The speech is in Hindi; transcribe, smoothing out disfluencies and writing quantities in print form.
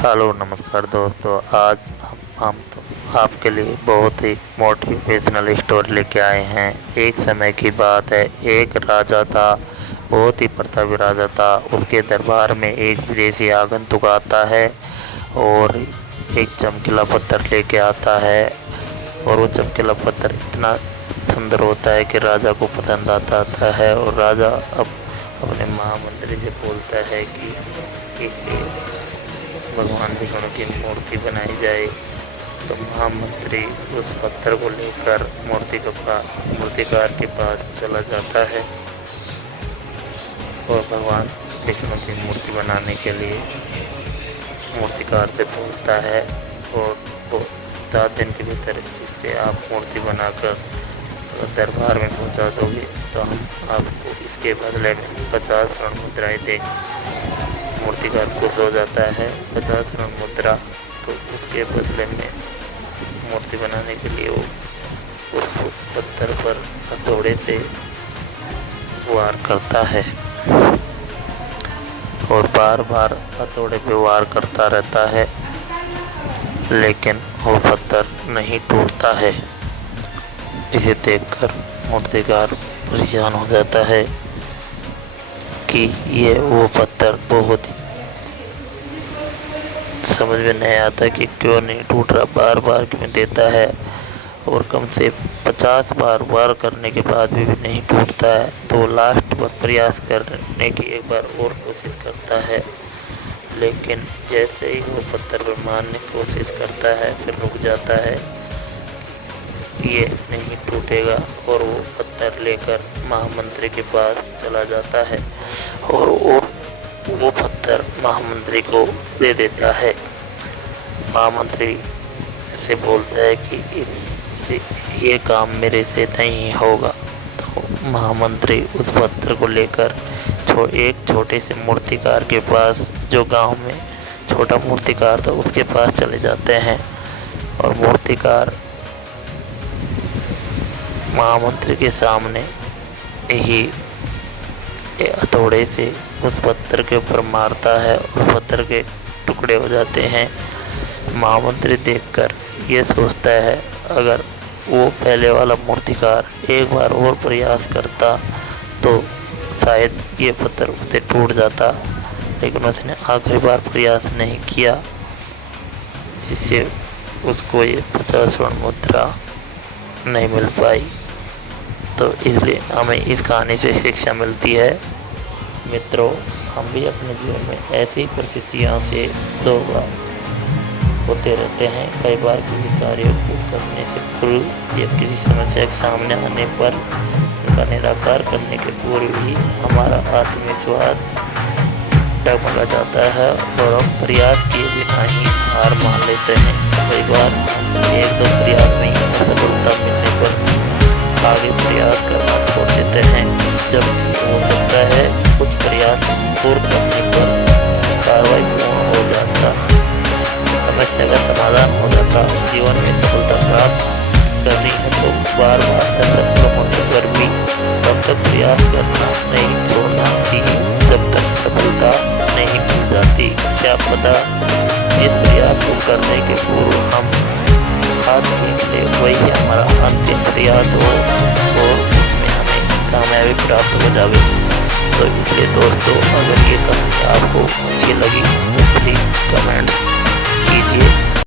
हेलो नमस्कार दोस्तों। आज हम तो आपके लिए बहुत ही मोटिवेशनल स्टोरी लेके आए हैं। एक समय की बात है, एक राजा था, बहुत ही प्रतापी राजा था। उसके दरबार में एक विदेशी आगंतुक आता है और एक चमकीला पत्थर लेके आता है। और वो चमकीला पत्थर इतना सुंदर होता है कि राजा को पसंद आता है। और राजा अब अपने महामंत्री से बोलता है कि इसे भगवान विष्णु की मूर्ति बनाई जाए। तो महामंत्री उस पत्थर को लेकर मूर्तिकार के पास चला जाता है और भगवान विष्णु की मूर्ति बनाने के लिए मूर्तिकार से बोलता है। और वो 7 दिन के भीतर इससे आप मूर्ति बनाकर दरबार में पहुंचा दोगे तो हम आपको इसके बदले में 50 स्वर्ण मुद्राएं देंगे। मूर्तिकार खुश हो जाता है। 50 स्वर्ण मुद्रा, तो उसके बदले में मूर्ति बनाने के लिए वो उसको पत्थर पर हथौड़े से वार करता है और बार बार हथौड़े पे वार करता रहता है, लेकिन वो पत्थर नहीं टूटता है। इसे देखकर मूर्तिकार परेशान हो जाता है कि ये वो पत्थर बहुत समझ में नहीं आता कि क्यों नहीं टूट रहा, बार बार क्यों देता है। और कम से 50 बार वार करने के बाद भी नहीं टूटता है। तो लास्ट पर प्रयास करने की एक बार और कोशिश करता है, लेकिन जैसे ही वो पत्थर पर मारने की कोशिश करता है फिर रुक जाता है, ये नहीं टूटेगा। और वो पत्थर लेकर महामंत्री के पास चला जाता है और वो पत्थर महामंत्री को दे देता है। महामंत्री से बोलता है कि इससे ये काम मेरे से नहीं होगा। तो महामंत्री उस पत्थर को लेकर एक छोटे से मूर्तिकार के पास, जो गांव में छोटा मूर्तिकार था, उसके पास चले जाते हैं। और मूर्तिकार महामंत्री के सामने ही हथौड़े से उस पत्थर के ऊपर मारता है और पत्थर के टुकड़े हो जाते हैं। महामंत्री देखकर ये सोचता है, अगर वो पहले वाला मूर्तिकार एक बार और प्रयास करता तो शायद ये पत्थर उससे टूट जाता, लेकिन उसने आखिरी बार प्रयास नहीं किया, जिससे उसको ये 50 स्वर्ण मुद्रा नहीं मिल पाई। तो इसलिए हमें इस कहानी से शिक्षा मिलती है, मित्रों, हम भी अपने जीवन में ऐसी परिस्थितियों से दो बार होते रहते हैं। कई बार किसी कार्य को करने से पूर्व या किसी समस्या के सामने आने पर उनका निराकार करने के पूर्व ही हमारा आत्मविश्वास डगमगा जाता है और हम प्रयास किए बिना ही हार मान लेते हैं। कई बार एक दो प्रयास में ही असफलता मिलने पर आगे प्रयास करना छोड़ देते हैं, जबकि हो सकता है कुछ प्रयास पूर्ण करने पर कार्रवाई पूर्ण हो जाता, समस्या का समाधान हो जाता। जीवन में सफलता प्राप्त करनी है तो बार बार असफल होने पर भी तब तक प्रयास करना नहीं छोड़ना चाहिए जब तक सफलता नहीं मिल जाती। क्या पता इस प्रयास को करने के पूर्व हम हाथ खींच ले, वही हमारा अंतिम प्रयास हो और उसमें हमें कामयाबी प्राप्त हो जाए। तो इसलिए दोस्तों, अगर ये कहानी आपको अच्छी लगी तो प्लीज़ कमेंट